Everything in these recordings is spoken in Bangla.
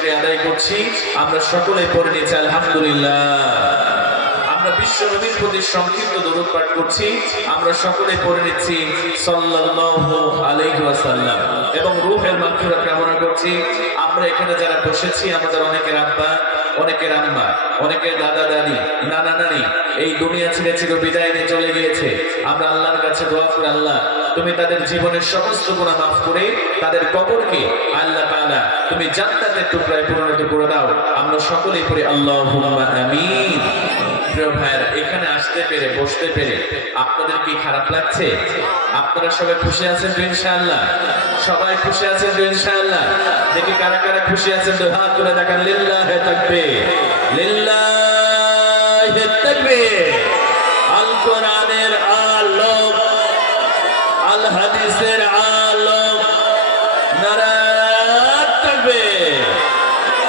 শুকরিয়া আদায় করছি। আমরা সকলে পড়ে নিচ্ছি আলহামদুলিল্লাহ। আমরা বিশ্ব নবীর প্রতি সংক্ষিপ্ত দরুদ পাঠ করছি। আমরা সকলে পড়ে নিচ্ছি সাল্লাল্লাহু আলাইহি ওয়াসাল্লাম এবং রূহের মাগফিরাত কামনা করছি। আমরা এখানে যারা বসেছি আমাদের অনেকের আব্বা, অনেকের আম্মা, অনেকের দাদা দাদি, নানা নানি এই দুনিয়া ছেড়ে চির বিদায় নিয়ে চলে গিয়েছে। আমরা আল্লাহর কাছে দোয়া করি, আল্লাহ তুমি তাদের জীবনের সমস্ত গুনাহ মাফ করে তাদের কবরকে আল্লাহ তাআলা তুমি জান্নাতের টুকরায় পরিণত করে দাও। আমরা সকলেই পড়ি আল্লাহুম্মা আমিন। প্রিয় ভাইরা, এখানে আসতে পেরে বসতে পেরে আপনাদের কি খারাপ লাগছে? আপনারা সবাই খুশি আছেন তো ইনশাআল্লাহ? সবাই খুশি আছেন তো ইনশাআল্লাহ? দেখি কারা কারা খুশি আছেন তো হাত তুলে দেখান। লিল্লাহি তাকবীর, লিল্লাহি তাকবীর। আল কোরআনের আলো, আল হাদিসের আলো, নারায়ে তাকবীর।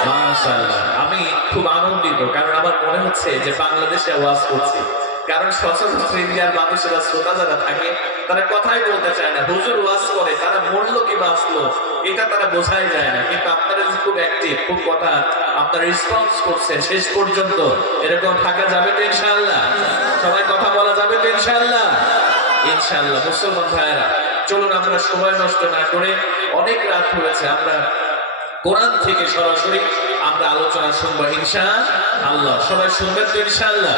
মাশাআল্লাহ, আমি খুব আনন্দিত, কারণ আমার মনে হচ্ছে যে বাংলাদেশে ওয়াজ করছি। কারণ সচরাচর ইন্ডিয়ার মানুষেরা শ্রোতা যারা থাকে তারা কথাই বলতে চায় না, হুজুর ওয়াজ করে তারা মরলো কি বাঁচলো এটা তারা বোঝাই যায় না। কিন্তু আপনারা যে খুব অ্যাক্টিভ, খুব কথা আপনারা রেসপন্স করছেন শেষ পর্যন্ত, এরকম থাকা যাবে তো ইনশাআল্লাহ? সবাই কথা বলা যাবে তো ইনশাআল্লাহ? ইনশাআল্লাহ। মুসলমান ভাইয়েরা, চলুন আমরা সময় নষ্ট না করে, অনেক রাত হয়েছে, আমরা কোরআন থেকে সরাসরি আমরা আলোচনা শুনবো ইনশাআল্লাহ। সবাই শুনবেন তো ইনশাআল্লাহ?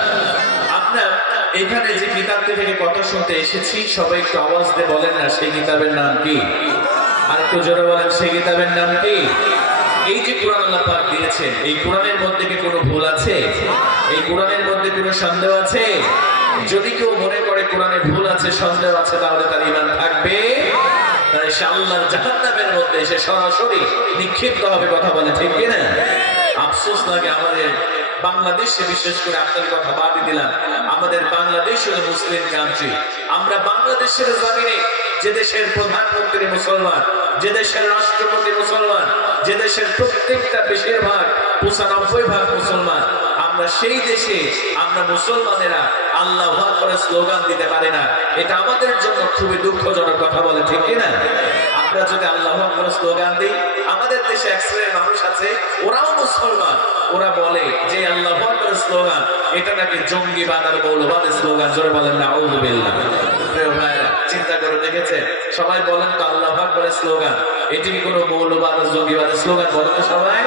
আপনার এখানে যে কিতাবটি থেকে কথা শুনতে এসেছি, সবাই একটু আওয়াজ দিয়ে বলেন না সেই কিতাবের নাম কি? আর একটু জোরে বলেন সেই কিতাবের নাম কি? এই যে কোরআন আল্লাহ পাক দিয়েছেন, এই কোরআনের মধ্যে কি কোনো ভুল আছে? এই কোরআনের মধ্যে কোনো সন্দেহ আছে? যদি কেউ মনে করে কোরআনে ভুল আছে, সন্দেহ আছে, তাহলে তার ঈমান থাকবে তাই সে আল্লাহর জাহান্নামের মধ্যে এসে সরাসরি নিক্ষিপ্ত হবে। কথা বলে ঠিক কিনা? আফসোস লাগে আমাদের বাংলাদেশে, বিশেষ করে আপনার কথা বাদই দিলাম, আমাদের বাংলাদেশ হলো মুসলিম কান্ট্রি। আমরা বাংলাদেশের জমিনে যে দেশের প্রধানমন্ত্রী মুসলমান, যে দেশের রাষ্ট্রপতি মুসলমান, যে দেশের প্রত্যেকটা বেশিরভাগ ৯৫% মুসলমান, আমরা সেই দেশে আমরা মুসলমানেরা আল্লাহু আকবার স্লোগান দিতে পারি না। এটা আমাদের জন্য খুবই দুঃখজনক। কথা বলে ঠিক কিনা? আমরা যদি আল্লাহু আকবার স্লোগান দিই, আমাদের দেশে এক শ্রেণীর মানুষ আছে, ওরাও মুসলমান, ওরা বলে যে আল্লাহু আকবার স্লোগান এটা নাকি জঙ্গিবাদ আর মৌলবাদের স্লোগান। জোরে বলেন না আউযুবিল্লাহ। প্রিয় ভাইরা, চিন্তা করে দেখেছে? সবাই বলেন তো আল্লাহু আকবারের স্লোগান এটি কি কোনো মৌলবাদ আর জঙ্গিবাদের স্লোগান? বলেন তো সবাই।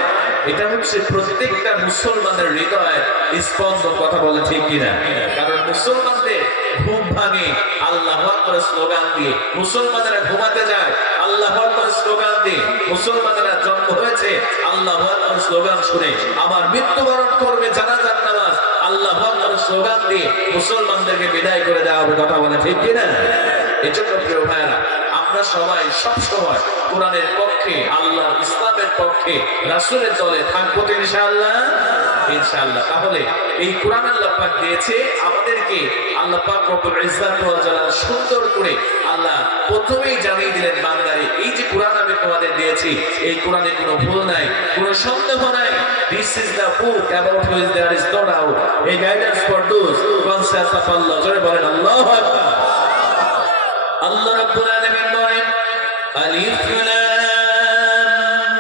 এটা হচ্ছে প্রত্যেকটা মুসলমানের হৃদয়ের স্পন্দন। কথা বলে ঠিক কিনা? কারণ মুসলমানদের ঘুম ভাঙে আল্লাহু আকবার স্লোগান দিয়ে, মুসলমানেরা ঘুমাতে যায় আল্লাহু আকবার স্লোগান দিয়ে, মুসলমানেরা জন্ম হয়েছে আল্লাহু আকবার স্লোগান শুনে, আবার মৃত্যুবরণ করবে জানাজার নামাজ আল্লাহু আকবার স্লোগান দিয়ে মুসলমানদেরকে বিদায় করে দেওয়া হবে। কথা বলে ঠিক কিনা? এজন্য প্রিয় ভাইরা, আমরা সবাই সব সময় কোরআনের পক্ষে, আল্লাহ ইসলামের পক্ষে, রাসূলের দলে থাকবো তো ইনশাআল্লাহ? ইনশাআল্লাহ। তাহলে এই কোরআন আল্লাহ পাক দিয়েছে আমাদেরকে, আল্লাহ পাক রব্বুল ইজ্জাত ওয়াল জালাল সুন্দর করে আল্লাহ প্রথমেই জানিয়ে দিলেন, বান্দারে এই যে কোরআন আমি তোমাদের দিয়েছি, এই কোরআনে কোনো ভুল নাই, কোনো সন্দেহ নাই। This is the book about which there is no doubt, a guidance for those conscious of Allah. জোরে বলেন আল্লাহু আকবার। আল্লাহ রাব্বুল আলামিন বলেন, আলিফ লাম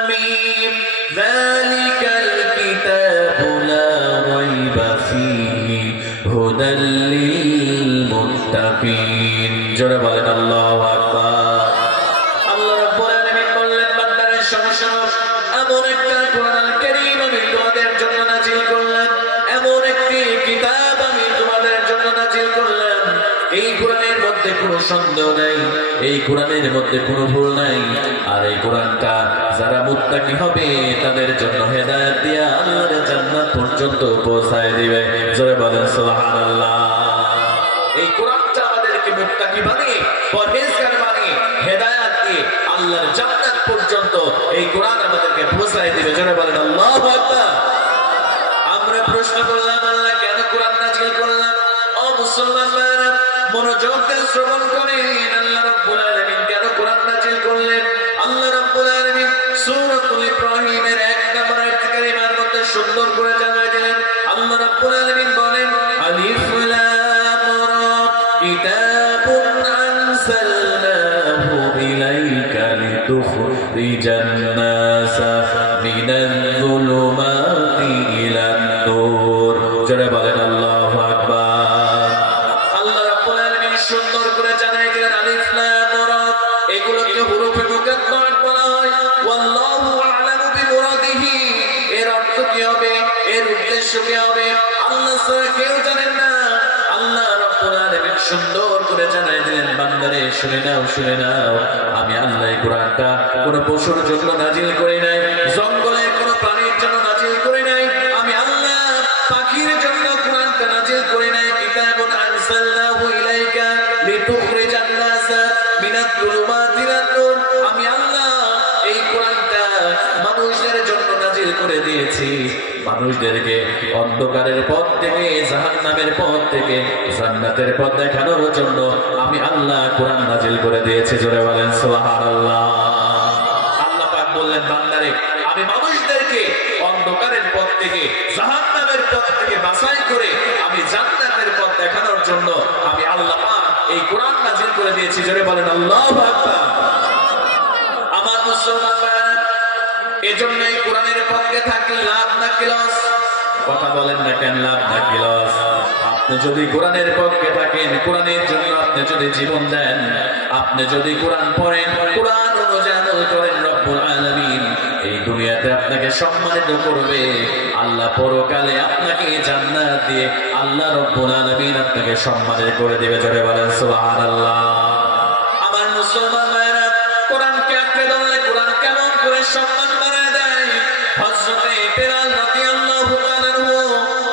মিম যালিকাল কিতাবু লা রাইবা ফীহি হুদাল লিল মুত্তাকিন। জোরে বলেন আল্লাহু আকবার। আল্লাহ রাব্বুল আলামিন বললেন, বান্দারা শোনো শোনো, এমন একটা কোরআনুল কারীম আমি তোমাদের জন্য নাযিল করলাম, এমন একটি কিতাব আমি তোমাদের জন্য নাযিল করলাম, এই কোরআনের মধ্যে কোনো সন্দেহ নাই, এই কোরআনের মধ্যে কোনো ভুল নাই। আর এই কোরআনটা যারা মুত্তাকি হবে তাদের জন্য হেদায়েত দিয়া আল্লাহর জান্নাত পর্যন্ত পৌঁছায় দিবে। জোরে বলেন সুবহানাল্লাহ। এই কোরআনটা আমাদেরকে মুত্তাকি বানিয়ে, পরহেজগার বানিয়ে, হেদায়েত দিয়ে আল্লাহর জান্নাত পর্যন্ত এই কোরআন আমাদেরকে পৌঁছায় দিবে। জোরে বলেন আল্লাহু আকবার। আমরা প্রশ্ন করলাম, আল্লাহ কেন কোরআন নাযিল করলেন? ও মুসলমান ভাইরা, মনোযোগ দিয়ে শ্রবণ করেন, আল্লাহ রাব্বুল আলামিন কেন কোরআন নাযিল করলেন? আল্লাহ রাব্বুল আলামিন সূরাতুল ইব্রাহিমের ১ নম্বর আয়াত কারিমার মধ্যে সুন্দর করে জানিয়ে দিলেন। আল্লাহ রাব্বুল আলামিন বলেন, আলিফ লাম রা কিতাবুন আনজালনাহু ইলাইকা লিতুখরিজান নাসা মিনাল যুলুমাতি ইলান নূর। জোরে বলেন আল্লাহু আকবার। আল্লাহ রাব্বুল আলামিন সুন্দর করে জানাই দিলেন আলিফ লাম রা, এগুলোকে হুরুফে মুকাদ্দারাত বলা হয়। ওয়াল্লাহু আ'লামু বিমুরাদিহি, এর অর্থ কি হবে, এর উদ্দেশ্য কি হবে, আল্লাহ ছাড়া কেউ জানেন না। আল্লাহ রাব্বুল আলামিন সুন্দর করে জানাই দিলেন, বান্দারে শুনে নাও, শুনে নাও, আমি আল্লাহ এই কোরআনটা কোনো পশুর জন্য নাজিল করি নাই, জঙ্গলের কোনো প্রাণীর জন্য নাজিল করি নাই, আমি আল্লাহ পাখির জন্য কোরআনটা নাজিল করি নাই। কিতাবুন আনজালনাহু ইলাইকা লিতুখরিজান নাসা মিনাত যুলুমাতি ইলান নূর, আমি আল্লাহ এই কোরআনটা মানুষদের জন্য নাজিল করে দিয়েছি, মানুষদেরকে অন্ধকারের পথ থেকে, জাহান্নামের পথ থেকে জান্নাতের পথ দেখানোর জন্য আমি আল্লাহ কোরআন নাজিল করে দিয়েছি। জোরে বলেন সুবহানাল্লাহ। আল্লাহ পাক বললেন, বান্দারে আমি মানুষদেরকে অন্ধকারের পথ থেকে, জাহান্নামের পথ থেকে বাছাই করে আমি জান্নাতের পথ দেখানোর জন্য আমি আল্লাহ পাক এই কোরআন নাজিল করে দিয়েছি। জোরে বলেন আল্লাহু আকবার। আমার মুসলমান ভাইরা, এজন্য এই কোরআনের পক্ষে থাকলে লাভ নাকি লস? কথা বলেন না কেন, লাভ নাকি লস? আপনি যদি কোরআনের পক্ষে থাকেন, কোরআনের জন্য আপনি যদি জীবন দেন, আপনি যদি কোরআন পড়েন, কোরআন অনুযায়ী আমল করেন, রব্বুল আলামিন এই দুনিয়াতে আপনাকে সম্মানিত করবে, আল্লাহ পরকালে আপনাকে জান্নাত দিয়ে আল্লাহ রব্বুল আলামিন আপনাকে সম্মানিত করে দিবে। জোরে বলেন সুবহানাল্লাহ। আমার মুসলমান ভাইরা, কোরআনকে আঁকড়ে ধরলে কোরআন কেমন করে সম্মান বাড়ায় দেয়। হযরতে বেলাল রাদিয়াল্লাহু তাআলা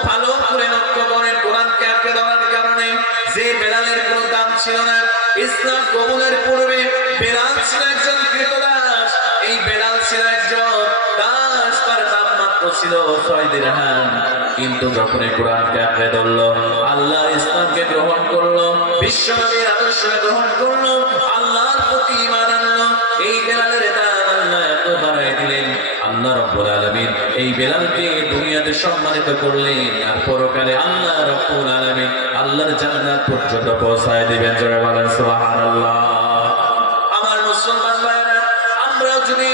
ভালো করে লক্ষ্য করেন, কোরআনকে আঁকড়ে ধরার কারণে যে বেলালের কোনো দাম ছিল না, ইসলাম কবুলের পূর্বে বেলাল ছিল একজন ক্রীতদাস। এই বেলাল ছিল একজন দাস, তার দাম মাত্র ছিল 6 দিরহাম। কিন্তু যখন এই কোরআনকে আঁকড়ে ধরলো, আল্লাহ ইসলামকে গ্রহণ করলো, বিশ্বনবীর আদর্শ গ্রহণ করলো, আল্লাহর প্রতি ঈমান আনলো, এই বেলালের দাম আল্লাহ এত বাড়ায় দিলেন। আল্লাহ রাব্বুল আলামিন এই বেলালকে দুনিয়াতে সম্মানিত করলেন, আর পরকালে আল্লাহ রাব্বুল আলামিন আল্লাহর জান্নাত পর্যন্ত পৌঁছায় দিবেন। জোরে বলেন সুবহানাল্লাহ। আমার মুসলমান ভাইরা, আমরা যদি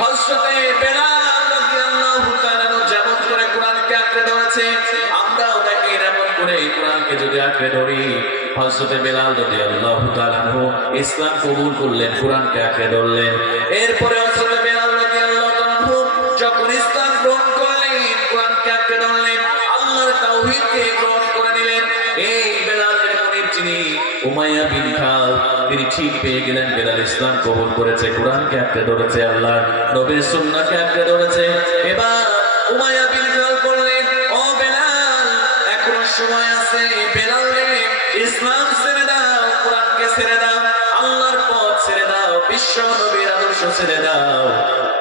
হযরতে বেলাল রাদিয়াল্লাহু তাআলা যেমন করে কোরআনকে আঁকড়ে ধরেছে, আমরাও দেখি এমন করে কোরআনকে যদি আঁকড়ে ধরি। হযরতে বেলাল রাদিয়াল্লাহু তাআলা ইসলাম কবুল করলেন, কোরআনকে আঁকড়ে ধরলেন। এরপরে হযরতে বেলাল রাদিয়াল্লাহু তাআলা যখন ইসলাম গ্রহণ করলেন, কোরআনকে আঁকড়ে ধরলেন, আল্লাহর তাওহীদকে গ্রহণ করে নিলেন। এই বেলালের মুনিব যিনি উমাইয়া বিন খালদ, তিনি ঠিক পেয়ে গেলেন বেলাল ইসলাম কবুল করেছে, কোরআনকে আঁকড়ে ধরেছে, আল্লাহর নবীর সুন্নাহকে আঁকড়ে ধরেছে। এবার উমাইয়া বিন খালদ বললেন, ও বেলাল, এখনো সময় আছে, বেলাল রে ইসলাম ছেড়ে দাও, কোরআনকে ছেড়ে দাও, আল্লাহর পথ ছেড়ে দাও, বিশ্ব নবীর আদর্শ ছেড়ে দাও।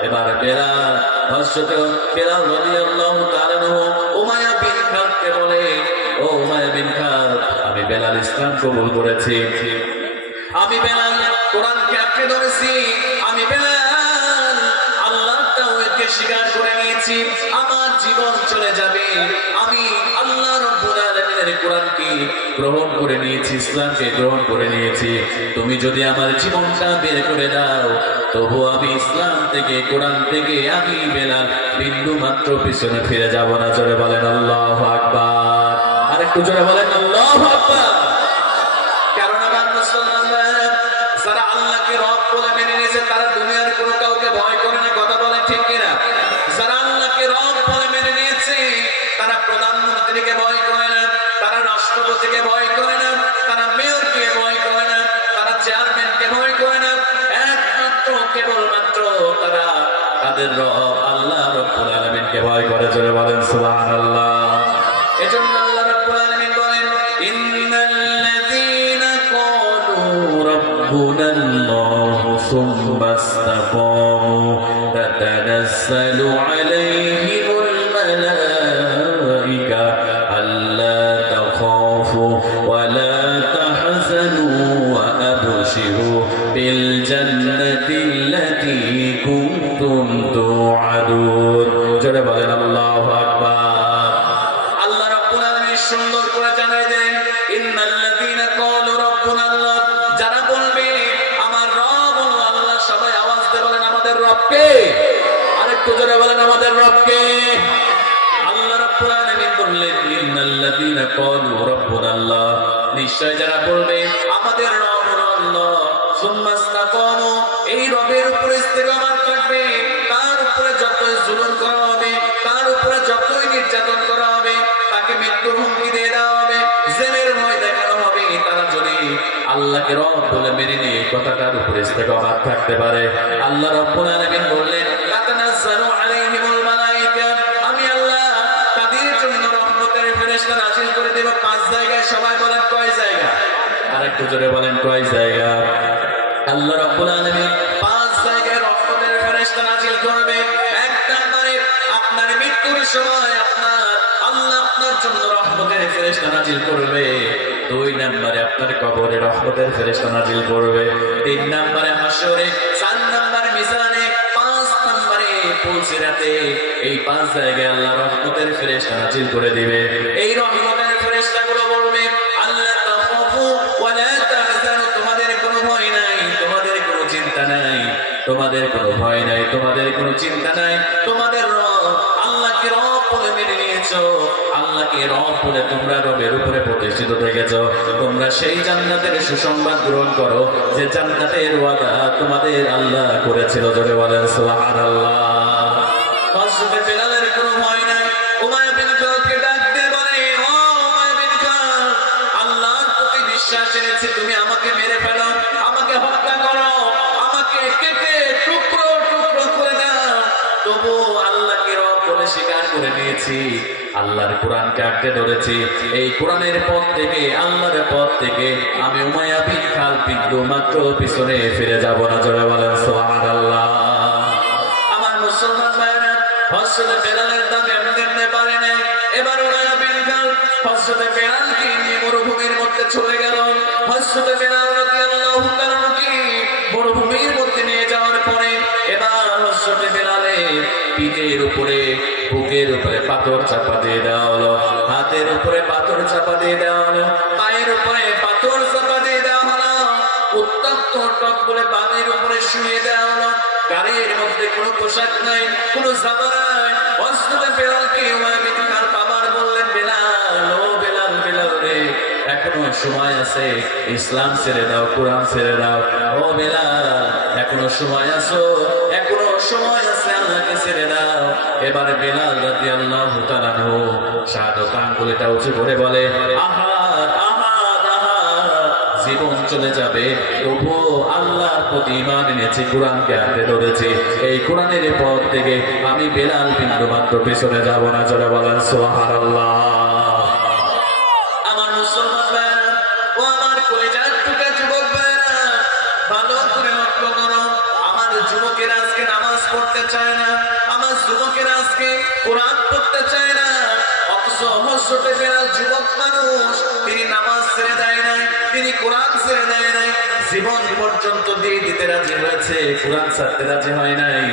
এবার বেলাল, হযরত বেলাল রাদিয়াল্লাহু তাআলা উমাইয়া বিন খালদকে বলে, ও উমাইয়া বিন খালদ, আমি বেলাল ইসলাম কবুল করেছি, আমি বেলাল কোরআনকে আঁকড়ে ধরেছি, আমি বেলাল আল্লাহর তাওহীদকে স্বীকার করে নিয়েছি, আমার জীবন চলে যাবে, আমি আল্লাহ রাব্বুল আলামিনের কোরআনকে গ্রহণ করে নিয়েছি, ইসলামকে গ্রহণ করে নিয়েছি, তুমি যদি আমার জীবনটা বের করে দাও, তবু আমি ইসলাম থেকে, কোরআন থেকে আমি বেলাল বিন্দু মাত্র পিছনে ফিরে যাব না। জোরে বলেন আল্লাহু আকবার। আর একটু জোরে বলেন আল্লাহু আকবার। কারণ আমার মুসলমান ভাইরা, যারা আল্লাহকে রব বলে মেনে নিয়েছে, তারা দুনিয়ার কোনো কাউকে ভয় করে না। কথা বলেন ঠিক কিনা? যারা আল্লাহকে রব বলে মেনে নিয়েছে, তারা প্রধানমন্ত্রীকে ভয় করে না, তারা রাষ্ট্রপতিকে ভয় করে না, তারা মেয়রকে ভয় করে না, তারা চেয়ারম্যানকে ভয় করে না, একমাত্র কেবলমাত্র তারা তাদের রব আল্লাহ রাব্বুল আলামিনকে ভয় করে। জোরে বলেন সুবহানাল্লাহ। এজন্য আল্লাহ রাব্বুল আলামিন বলেন, ইন্নাল্লাযীনা ক্বালু রাব্বুনাল্লাহু সুম্মা ইসতাকামু তাতানাজ্জালু আলাইহিমুল মালাঈকা আল্লা তাখাফু ওয়া লা তাহজানু ওয়া আবশিরু বিল জান্নাতিল্লাতী কুনতুম তুআদুন। জোরে বলেন আল্লাহু আকবার। আল্লাহ রাব্বুল আলামিন সুন্দর করে জানাই দেন, ইন্নাল্লাযীনা ক্বালু রাব্বুনাল্লাহ, যারা বলবে আমার রব হলো আল্লাহ, সবাই আওয়াজ দিয়ে বলেন আমাদের রব কে? আরেকটু একটু জোরে বলেন আমাদের রবকে। আল্লাহ রাব্বুল আলামিন বললেন ইন্নাল্লাযীনা ক্বালু রাব্বুনাল্লাহ, নিশ্চয় যারা বলবে আমাদের রব হলো আল্লাহ, সুম্মা ইসতাকামু, এই রবের উপরে ইস্তেকামত থাকবে, তার উপরে যতই জুলুম করা হবে, তার উপরে যতই নির্যাতন করা হবে, তাকে মৃত্যুর হুমকি দিয়ে দেওয়া হবে, জেলের ভয় দেখানো হবে, তারা যদি আল্লাহকে রব বলে মেনে নিয়ে কথাটার উপরে ইস্তেকামত থাকতে পারে, আল্লাহ রাব্বুল আলামিন বললেন তাতানাজ্জালু আলাইহিমুল মালায়েকা, আমি আল্লাহ তাদের জন্য রহমতের ফেরেশতা নাযিল করে দেব 5 জায়গায়। সবাই বলেন কয় জায়গা? আরেকটু জোরে বলেন কয় জায়গা? আল্লাহ রাব্বুল আলামিন 5 জায়গায় রহমতের ফেরেশতা নাযিল করবে। এক নম্বরে আপনার মৃত্যুর সময় আল্লাহ আপনার জন্য রহমতের ফেরেশতা নাযিল করবে। 2 নম্বরে আপনার কবরে রহমতের ফেরেশতা নাযিল করবে। 3 নম্বরে হাসরে, 4 নম্বরে মিজানে, 5 নম্বরে পুলসিরাতে। এই 5 জায়গায় আল্লাহ রহমতের ফেরেশতা নাযিল করে দিবে। এই রহমতের ফেরেশতাগুলো বলবে আল্লাহ তাখাফু ওয়া লা তাহজানু, তোমাদের কোনো ভয় নাই, তোমাদের কোনো চিন্তা নাই, তোমাদের কোনো ভয় নাই, তোমাদের কোনো চিন্তা নাই। তোমাদের রব আল্লাহকে রব বলে মেনে নিয়েছো, আল্লাহকে রব বলে তোমরা রবের উপরে প্রতিষ্ঠিত থেকেছো। তোমরা সেই জান্নাতের সুসংবাদ গ্রহণ করো যে জান্নাতের ওয়াদা তোমাদের আল্লাহ করেছিল। জোরে বলেন সুবহানাল্লাহ। হযরত বেলালের কোনো ভয় নাই। উমাইয়া বিন খালদকে ডাক দিয়ে বলে, ও উমাইয়া বিন খালদ, আল্লাহর প্রতি বিশ্বাস এনেছি, তুমি আমাকে মেরে ফেলো, আমাকে হত্যা করো, আমাকে কেটে টুকরো টুকরো করে দাও, তবু আল্লাহকে রব বলে স্বীকার করে নিয়েছি, আল্লাহর কোরআনকে আঁকড়ে ধরেছি। এই কোরআনের পথ থেকে, আল্লাহর পথ থেকে আমি উমাইয়া বিন খালদ বিন্দু মাত্র পিছনে ফিরে যাব না। জোরে বলেন সুবহানাল্লাহ। আমার মুসলমান ভাইরা, হযরত বেলালের দাম এমনি পারে নাই। এবার উমাইয়া বিন খালদ হযরত বেলালকে নিয়ে মরুভূমির মধ্যে চলে গেল। হযরত বেলাল রাদিয়াল্লাহু তাআলা মরুভূমির মধ্যে নিয়ে যাওয়ার পরে এবার হযরত বেলালের পিঠের উপরে, বুকের উপরে পাথর চাপা দিয়ে দেওয়া হলো, হাতের উপরে পাথর চাপা দিয়ে দেওয়া হলো, পায়ের উপরে পাথর চাপা দিয়ে দেওয়া হলো, উত্তপ্ত টকবলে বালির উপরে শুয়ে দেওয়া হলো। গাড়ির মধ্যে কোনো পোশাক নাই, কোনো জামা নাই। হযরত বেলালকে উমাইয়া বিন খালদ আবার বললেন, বেলাল, ও বেলাল, বেলাল রে, এখনো সময় আছে, ইসলাম ছেড়ে দাও, কোরআন ছেড়ে দাও। ও বেলাল, এখনো সময় আছে, এখনো সময় আছে, আল্লাহকে ছেড়ে দাও। এবারে বেলাল রাদিয়াল্লাহু তাআলা শাহাদাত আঙ্গুলটা উঁচু করে বলে, আহাদ, আহাদ, আহাদ, জীবন চলে যাবে, তবুও আল্লাহর প্রতি ঈমান এনেছি, কোরআনকে আঁকড়ে ধরেছি। এই কোরআনের পথ থেকে আমি বেলাল বিন্দু মাত্র পিছনে যাব না। জোরে বলেন সুবহানাল্লাহ। আমার মুসলমান ভাইরা ও আমার কলিজার টুকরা যুবক ভাইরা, ভালো করে লক্ষ্য করো। আমার যুবকেরা আজকে নামাজ পড়তে চায় না, আমার যুবকেরা আজকে কোরআন পড়তে চায় না, অথচ হযরত বেলাল যুবক মানুষ, তিনি নামাজ ছেড়ে দেয় নাই, তিনি কোরআন ছেড়ে দেয় নাই, জীবন পর্যন্ত দিয়ে দিতে রাজি হয়েছে, কোরআন ছাড়তে রাজি হয় নাই।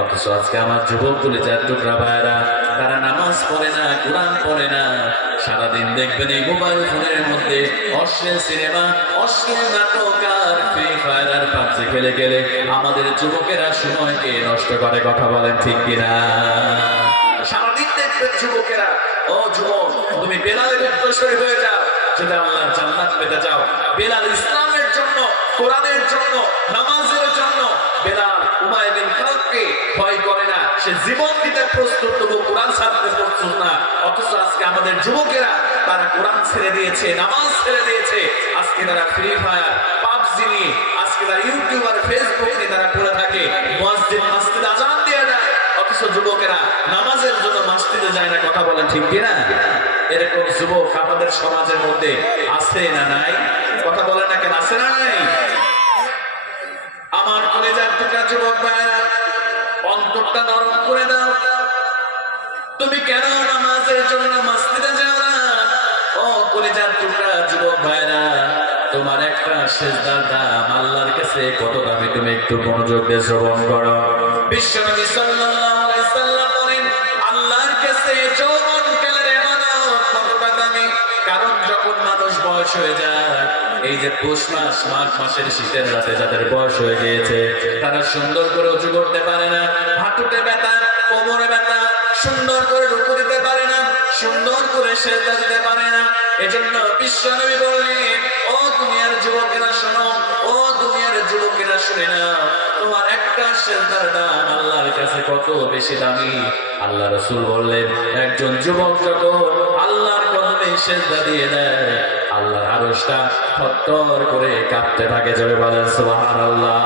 অথচ আজকে আমার যুবকগুলি যার টুকরা ভাইরা, তারা নামাজ পড়ে না, কোরআন পড়ে না, সারাদিন দেখবেন এই মোবাইল ফোনের মধ্যে অশ্লীল সিনেমা, অশ্লীল নাটক আর ফ্রি ফায়ার আর পাবজি খেলে গেলে আমাদের যুবকেরা সময়কে নষ্ট করে। কথা বলেন ঠিক কিনা? সারাদিন দেখবেন যুবকেরা, ও যুবক, তুমি বেলালের উত্তরসূরি হয়ে যাও যদি আল্লাহর জান্নাত পেতে চাও। বেলাল ইসলামের জন্য, কোরআনের জন্য, নামাজের জন্য বেলাল উমাইয়া বিন খালদকে ভয় করে না, সে জীবন দিতে প্রস্তুত, তবু কোরআন ছাড়তে প্রস্তুত না। অথচ আজকে আমাদের যুবকেরা, তারা কোরআন ছেড়ে দিয়েছে, নামাজ ছেড়ে দিয়েছে, আজকে তারা ফ্রি ফায়ার, পাবজি নিয়ে, আজকে তারা ইউটিউব আর ফেসবুক নিয়ে তারা পড়ে থাকে, মসজিদে আজান দিয়ে যায়, অথচ যুবকেরা নামাজের জন্য মসজিদে যায় না। কথা বলেন ঠিক কিনা? এরকম যুবক আমাদের সমাজের মধ্যে আছে না নাই? কথা বলেন না কেন, আছে না নাই? আমার কলেজার টুকরা যুবক ভাইরা, অন্তরটা নরম করে দাও। তুমি কেন নামাজের জন্য মসজিদে যাও না? ও কলেজার টুকরা যুবক ভাইরা, তোমার একটা সিজদার দাম আল্লাহর কাছে কত দামি, তুমি একটু মনোযোগ দিয়ে শ্রবণ করো। বিশ্বনবী সাল্লাল্লাহু আলাইহি সাল্লাম বলেন, আল্লাহর কাছে যৌবনকালের ইবাদত কতটা দামি। কারণ যখন মানুষ বয়স হয়ে যায়, এই যে পৌষ মাস, মাঘ মাসের শীতের রাতে যাদের বয়স হয়ে গিয়েছে, তারা সুন্দর করে উঁচু করতে পারে না, হাঁটুতে ব্যথা, কোমরে ব্যথা, সুন্দর করে রুকু দিতে পারে না, সুন্দর করে সেজদা দিতে পারে না। এজন্য বিশ্বনবী বললেন, ও দুনিয়ার যুবকেরা শোনো, ও দুনিয়ার যুবকেরা শুনে না, তোমার একটা সেজদার দাম আল্লাহর কাছে কত বেশি দামি। আল্লাহ রাসূল বললেন, একজন যুবক যখন আল্লাহর কদমে সেজদা দিয়ে দেয়, আল্লাহর আরশটা থরথর করে কাঁপতে থাকে। জোরে বলেন সুবহানাল্লাহ।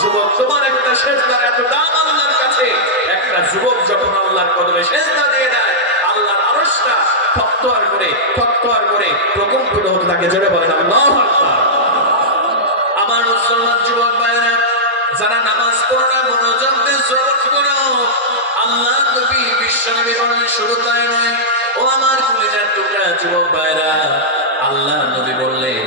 যুবক, তোমার একটা সেজদার এত দাম আল্লাহর কাছে। একটা যুবক যখন আল্লাহর কদমে সেজদা দিয়ে দেয়, আল্লাহর আরশটা থরথর করে প্রকম্পিত হতে থাকে। জোরে বলেন আল্লাহু আকবার। আমার মুসলমান যুবক ভাইরা, যারা নামাজ পড়ো না, মনোযোগ দিয়ে শ্রবণ করো। আল্লাহ নবী বিশ্বনবী বলেন, শুধু তাই নয়, ও আমার কলিজার টুকরা যুবক ভাইরা, আল্লাহ নবী বললেন,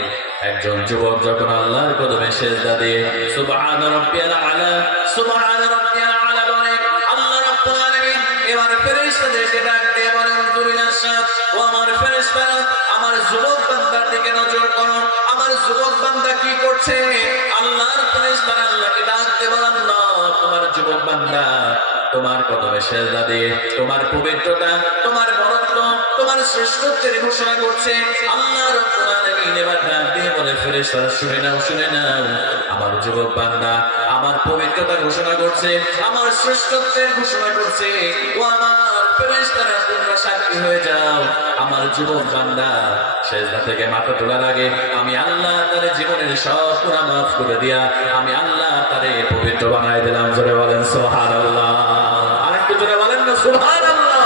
একজন যুবক যখন আল্লাহর কদমে সেজদা দিয়ে সুবহান রাব্বিয়াল আলা, সুবহান রাব্বিয়াল আলা বলে, আল্লাহ রাব্বুল আলামিন এবার ফেরেশতাদেরকে ডাক দিয়ে বলেন, ও আমার ফেরেশতারা, আমার যুবক বান্দার দিকে নজর করো। আমার যুবক বান্দা কি করছে? আল্লাহর ফেরেশতারা আল্লাহকে ডাক দিয়ে বলেন, না, তোমার যুবক বান্দা তোমার কদমে সেজদা দিয়ে তোমার পবিত্রতা, তোমার বরত্ব, তোমার শ্রেষ্ঠত্বের ঘোষণা করছে। আল্লাহ রাব্বুল আলামিন এবার ডাক দিয়ে বলে, ফেরেশতারা শুনে নাও, শুনে নাও, আমার যুবক বান্দা আমার পবিত্রতা ঘোষণা করছে, আমার শ্রেষ্ঠত্বের ঘোষণা করছে। ও আমার ফেরেশতারা, তোমরা সাক্ষী হয়ে যাও, আমার যুবক বান্দা সেজদা থেকে মাথা তোলার আগে আমি আল্লাহ তার জীবনের সব গুনাহ মাফ করে দিয়া আমি আল্লাহ তারে পবিত্র বানায় দিলাম। জোরে বলেন সুবহানাল্লাহ। আরেকটু জোরে বলেন না সুবহানাল্লাহ।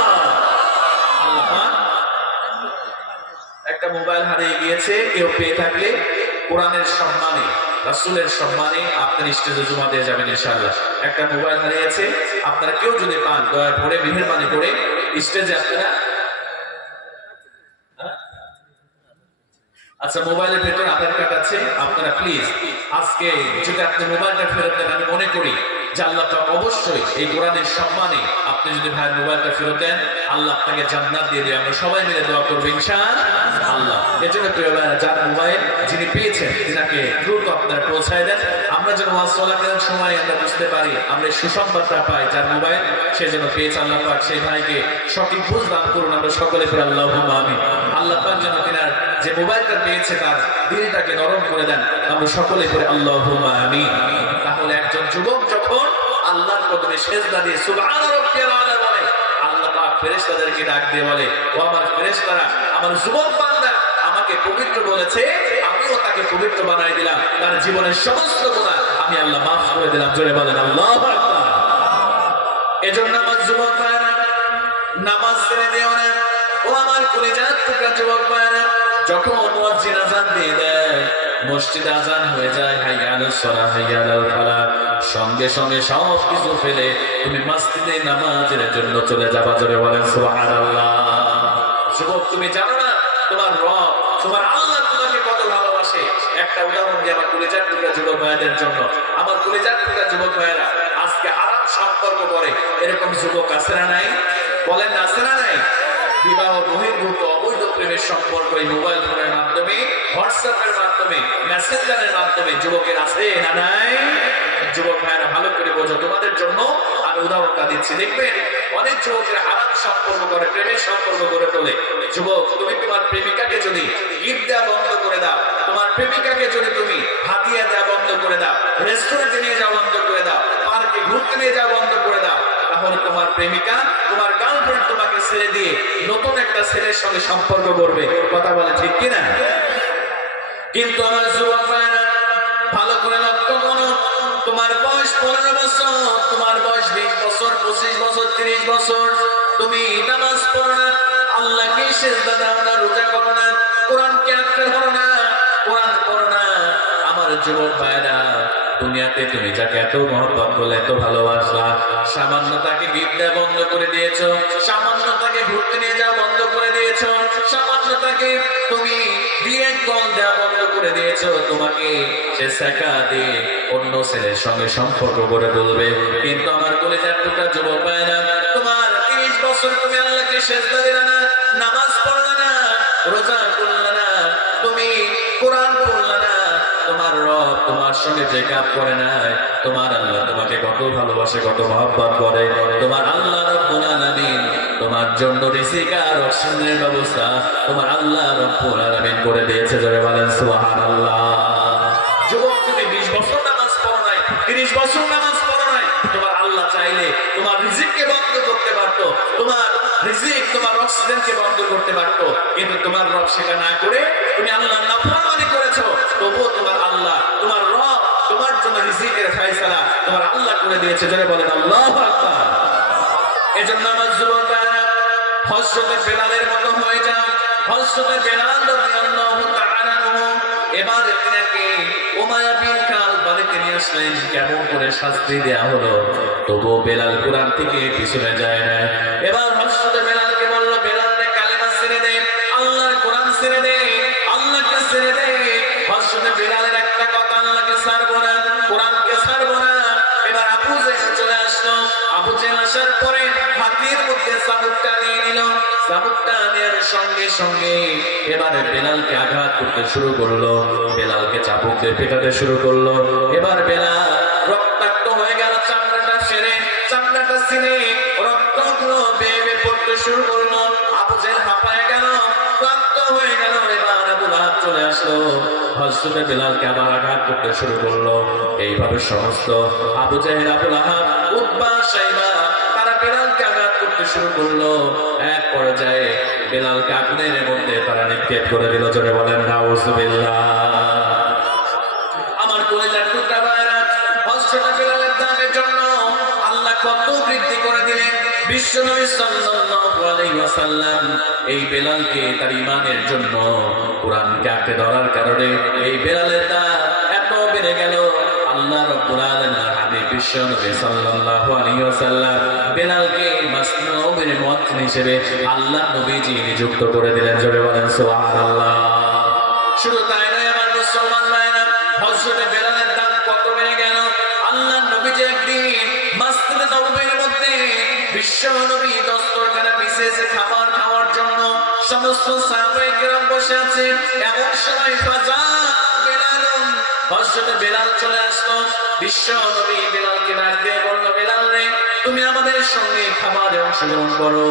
একটা মোবাইল হারিয়ে গিয়েছে, কেউ পেয়ে থাকলে কোরআনের সম্মানে, রাসূলের সম্মানে আপনার স্টেজে জমা দিয়ে যাবেন ইনশাআল্লাহ। একটা মোবাইল হারিয়েছে, আপনারা কেউ যদি পান, দয়া করে মেহেরবানি করে স্টেজে আপনারা, আচ্ছা মোবাইলের ভেতরে আধার কার্ড আছে, আপনারা প্লিজ আজকে যদি আপনি মোবাইলটা ফেরত দেন, আমি মনে করি যে আল্লাহ পাক অবশ্যই এই কোরআনের সম্মানে আপনি যদি ভাইয়ের মোবাইলটা ফেরত দেন, আল্লাহ আপনাকে জান্নাত দিয়ে দেবে। আমরা সবাই মিলে দোয়া করবো ইনশাআল্লাহ। এজন্য প্রিয় ভাইরা, যার মোবাইল যিনি পেয়েছেন তিনাকে দ্রুত আপনারা পৌঁছায় দেন। আমরা যেন ওয়াজ চলাকালীন সময় আমরা বুঝতে পারি, আমরা সুসংবাদটা পাই, যার মোবাইল সে যেন পেয়েছে, আল্লাহ পাক সেই ভাইকে সঠিক বুঝ দান করুন। আমরা সকলে করে আল্লাহুম্মা আমিন। আল্লাহ পাক যেন তিনার যে মোবাইলটা পেয়েছে তার দিলটাকে নরম করে দেন। আমরা সকলে করে আল্লাহুম্মা আমিন। তাহলে একজন যুবক যখন আল্লাহর কদমে সেজদা দিয়ে সুবহান রাব্বিয়াল আলা বলে, আল্লাহ পাক ফেরেশতাদেরকে ডাক দিয়ে বলে, ও আমার ফেরেশতারা, আমার যুবক বান্দা আমাকে পবিত্র বলেছে, আমিও তাকে পবিত্র বানাই দিলাম, তার জীবনের সমস্ত গুনাহ আমি আল্লাহ মাফ করে দিলাম। জোরে বলেন আল্লাহু আকবার। এজন্য আমার যুবক ভাইরা, নামাজ ছেড়ে দিও না। ও আমার কলিজার টুকরা যুবক ভাইরা, যখন মুয়াজ্জিন আযান দিয়ে দেয়, মসজিদে আযান হয়ে যায়, হাইয়া আলাস সালাহ, হাইয়া আলাল ফালাহ, সঙ্গে সঙ্গে সব কিছু ফেলে তুমি মসজিদে নামাজের জন্য চলে যাবা। জোরে বলেন সুবহানাল্লাহ। যুবক, তুমি জানো না তোমার রব, তোমার আল্লাহ তোমাকে কত ভালোবাসে। একটা উদাহরণ দিয়ে আমার কলিজার টুকরা যুবক ভাইদের জন্য, আমার কলিজার টুকরা যুবক ভাইরা আজকে হারাম সম্পর্ক করে এরকম যুবক আছে না নাই? বলেন না, আছে না নাই? বিবাহ বহির্ভূত অবৈধ প্রেমের সম্পর্ক এই মোবাইল ফোনের মাধ্যমে, হোয়াটসঅ্যাপের মাধ্যমে, মেসেঞ্জারের মাধ্যমে যুবকের আছে না নাই? যুবক ভাইরা ভালো করে বোঝো, তোমাদের জন্য আমি উদাহরণটা দিচ্ছি। দেখবেন অনেক যুবকের হারাম সম্পর্ক করে, প্রেমের সম্পর্ক গড়ে তোলে। যুবক, তুমি তোমার প্রেমিকাকে যদি গিফট দেওয়া বন্ধ করে দাও, তোমার প্রেমিকাকে যদি তুমি হাদিয়া দেওয়া বন্ধ করে দাও, রেস্টুরেন্টে নিয়ে যাওয়া বন্ধ করে দাও, পার্কে ঘুরতে নিয়ে যাওয়া বন্ধ করে দাও, তাহলে তোমার প্রেমিকা, তোমার গার্লফ্রেন্ড তোমাকে ছেড়ে দিয়ে নতুন একটা ছেলের সঙ্গে সম্পর্ক করবে। কথা বলে ঠিক কিনা? কিন্তু আমার যুবক ভাইরা ভালো করে লক্ষ্য করো, তোমার বয়স 15 বছর, তোমার বয়স 20 বছর, 25 বছর, 30 বছর, তুমি নামাজ পড়ো না, আল্লাহকে সিজদা দাও না, রোজা করো না, কোরআনকে আঁকড়ে ধরো না, কোরআন পড়ো না। আমার যুবক ভাইরা, দুনিয়াতে তুমি যাকে এত মহব্বত করলে, এত ভালোবাসলা, সামান্য তাকে গিফট দেওয়া বন্ধ করে দিয়েছো, সামান্য তাকে ঘুরতে নিয়ে যাওয়া বন্ধ করে দিয়েছো, সামান্য তাকে তুমি বিয়ে কল দেওয়া বন্ধ করে দিয়েছো। তোমাকে সে শেখা দিয়ে অন্য ছেলের সঙ্গে সম্পর্ক গড়ে তুলবে। কিন্তু আমার কলিজার টুকরা যুবক ভাইরা, তোমার 30 বছর বছর তুমি আল্লাহকে সেজদা দিলে না, নামাজ পড়লে না, রোজা করলে না, তুমি কোরআন পড়লে না, তোমার রব তোমার সঙ্গে ব্রেকআপ করে নাই, তোমার আল্লাহ তোমাকে কত ভালোবাসে, কত মহব্বত করে। তোমার আল্লাহ রব্বুল আলামিন তোমার জন্য রিজিক আর অক্সিজেনের ব্যবস্থা তোমার আল্লাহ রব্বুল আলামিন করে দিয়েছে। জোরে বলেন সুবহানাল্লাহ। যুবক, তুমি 20 বছর নামাজ পড়ো নাই, 30 বছর নামাজ পড়ো নাই, তোমার আল্লাহ চাইলে তোমার রিজিককে বন্ধ করতে পারতো, তোমার রিজিক তোমার অক্সিজেনকে বন্ধ করতে পারতো, কিন্তু তোমার রব সেটা না করে তুমি আল্লাহর নাফরমানি করেছো। তবুও তোমার আল্লাহ, তোমার রব তোমার জন্য রিজিকের ফয়সালা তোমার আল্লাহ করে দিয়েছে। যারা বলেন আল্লাহু আকবার। এজন্য আমার যুবক ভাইরা, হযরত বেলালের মতো হয়ে যাও। হযরত বেলাল রাদিয়াল্লাহু তাআলা আনহু এবার তিনাকে উমাইয়া বিন খালদ বাড়িতে নিয়ে আসলেন। কেমন করে শাস্তি দেয়া হলো, তবুও বেলাল কোরআন থেকে পিছনে যায় না। এবার হযরত বেলালকে বলল, বেলাল রে কালেমা ছেড়ে দে, আল্লাহর কোরআন ছেড়ে দে, আল্লাহকে ছেড়ে দে। হযরত বেলালের একটা কথা, আল্লাহকে ছাড়বো না, কোরআনকে ছাড়বো না। এবার আবু জেহেল চলে আসলো। আবু জেহেল আসার পরে হাতের মধ্যে চাবুকটা নিয়ে নিল। চাবুকটা নেওয়ার সঙ্গে সঙ্গে এবারে বেলালকে আঘাত করতে শুরু করলো, বেলালকে চাবুক দিয়ে পেটাতে শুরু করলো। এবার বেলাল রক্তাক্ত হয়ে গেল, চামড়াটা ছিঁড়ে রক্তগুলো বেয়ে বেয়ে পড়তে শুরু করলো। আবু জেহেল হাঁপায় গেল, ক্লান্ত হয়ে গেল। এবার আবু লাহাব চলে আসলো, হযরত বেলালকে আবার আঘাত করতে শুরু করলো। এইভাবে সমস্ত আবু জেহেল, আবু লাহাব, উতবা, শাইবা তারা বেলালকে আঘাত করতে শুরু করলো। এক পর্যায়ে বেলালকে আগুনের মধ্যে তারা নিক্ষেপ করে দিল। জোরে বলেন নাউজুবিল্লাহ। আমার কলিজার টুকরা ভাইরা, হযরত বেলালের দানের জন্য আল্লাহ কত বৃদ্ধি করে দিলেন। বিশ্বনবী সাল্লাল্লাহু আলাইহি ওয়াসাল্লাম এই বেলালকে তার ঈমানের জন্য কোরআনকে আঁকড়ে ধরার কারণে এই বেলালের দান এত বেড়ে গেল। আল্লাহ রাব্বুল আলামিন হাবিব বিশ্বনবী সাল্লাল্লাহু আলাইহি ওয়াসাল্লাম বেলালকে মাসনুবের মুয়াজ্জিন হিসেবে আল্লাহ নবীজি নিযুক্ত করে দিলেন। জোরে বলেন সুবহানাল্লাহ। শুধু তাই নয় আমার মুসলমান ভাইরা, হযরত বেলালের দান কত বেড়ে গেল। আল্লাহ নবীজি একদিন মসজিদে নববীর মধ্যে বিশ্বনবী দস্তরখানা বিশেষে খাবার খাওয়ার জন্য সমস্ত সাহাবায়ে কেরাম বসে আছে। এমন সময় ফাজা বেলাল, হযরত বেলাল চলে আসলো। বিশ্বনবী বেলালকে ডাক দিয়ে বলল, বেলাল রে, তুমি আমাদের সঙ্গে খাবারে অংশগ্রহণ করো।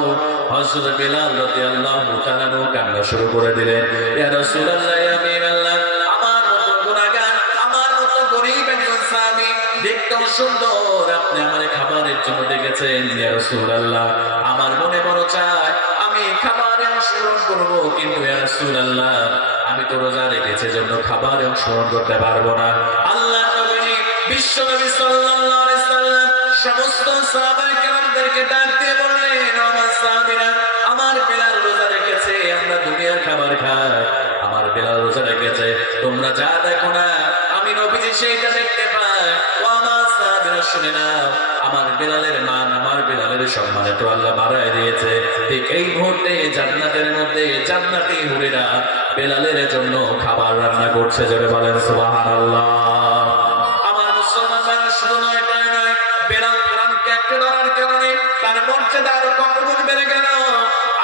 হযরত বেলাল রাদিয়াল্লাহু তাআলা কান্না শুরু করে দিলেন, ইয়া রাসূলুল্লাহ, ইয়া হাবিবাল্লাহ, আমার মতো গুনাহগার, আমার মতো গরীব একজন সাহাবী, দেখতেও সুন্দর, আপনি আমারে খাবারের জন্য ডেকেছেন। ইয়া রাসূলুল্লাহ, আমার মনে বড় চায় আমি খাবারে অংশগ্রহণ করব, কিন্তু ইয়া রাসূলুল্লাহ আমি তো রোজা রেখেছি, জন্য খাবারে অংশগ্রহণ করতে পারবো না। আল্লাহ নবী বিশ্বনবী সাল্লাল্লাহু আলাইহি সাল্লাম সমস্ত সাহাবায়ে কেরামদেরকে ডাক দিয়ে বললেন, আমার সাহাবীরা, আমার বেলাল রোজা রেখেছে, আমরা দুনিয়ার খাবার খাই, আমার বেলাল রোজা রেখেছে, তোমরা যা দেখো না আমি নবীজি সেইটা দেখতে পাই। ও আমার সাহাবীরা, শুনে নাও, আমার বেলালের মান, আমার বেলালের সম্মানে তো আল্লাহ বাড়ায় দিয়েছে। ঠিক এই মুহূর্তে জান্নাতের মধ্যে জান্নাতি হুরেরা বেলালের জন্য খাবার রান্না করছে। জোরে বলেন সুবহানাল্লাহ। আমার মুসলমান ভাইরা, শুধু নয় তাই নয়, বেলাল কোরআনকে আঁকড়ে ধরার কারণে তার মর্যাদা আরো কত গুণ বেড়ে গেল।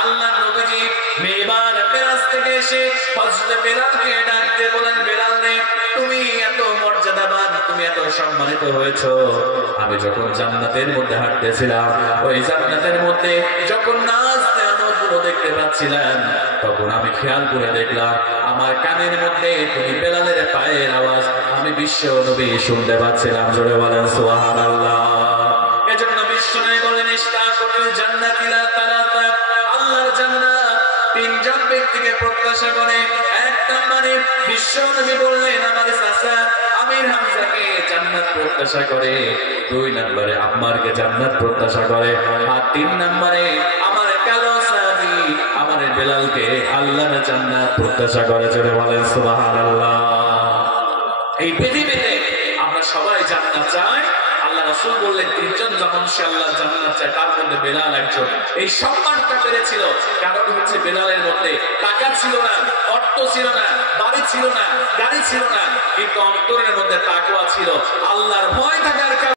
আল্লাহ নবীজি মেবার মেরাজ থেকে এসে হযরত বেলালকে ডাক দিয়ে বলেন, বেলাল রে, তুমি এত মর্যাদাবান, তুমি এত সম্মানিত হয়েছো। আমি যখন জান্নাতের মধ্যে হাঁটতেছিলাম, ওই জান্নাতের মধ্যে যখন নাজ নেয়ামতগুলো দেখতে পাচ্ছিলাম, তখন আমি খেয়াল করে দেখলাম আমার কানের মধ্যে তুমি বেলালের পায়ের আওয়াজ আমি বিশ্ব নবী শুনতে পাচ্ছিলাম। জোরে বলেন সুবহানাল্লাহ। এজন্য বিশ্ব নবী বলেন, ইশতাকুল জান্নাতি লা তালাতা, আল্লাহর জান্নাত তিনজন ব্যক্তিকে প্রত্যাশা করে। এক নম্বরে বিশ্ব নবী বললেন আমার চাচা আমির হামজাকে জান্নাত প্রত্যাশা করে। দুই নম্বরে আম্মারকে জান্নাত প্রত্যাশা করে। আর তিন নম্বরে আমার কালো সাহাবী আমার বেলালকে আল্লাহর জান্নাত প্রত্যাশা করে। জোরে বলেন সুবহানাল্লাহ। এই পৃথিবীতে আমরা সবাই জান্নাত চাই। আল্লাহ রাসূল বললেন, তিনজন যখন সে আল্লাহর জান্নাত চায়, তার মধ্যে বেলাল একজন। এই সম্মানটা পেয়েছিল কারণ হচ্ছে বেলালের মধ্যে টাকা ছিল না, অর্থ ছিল না, বাড়ি ছিল না, গাড়ি ছিল না, কিন্তু অন্তরের মধ্যে তাকওয়া ছিল, আল্লাহর ভয় থাকার কারণে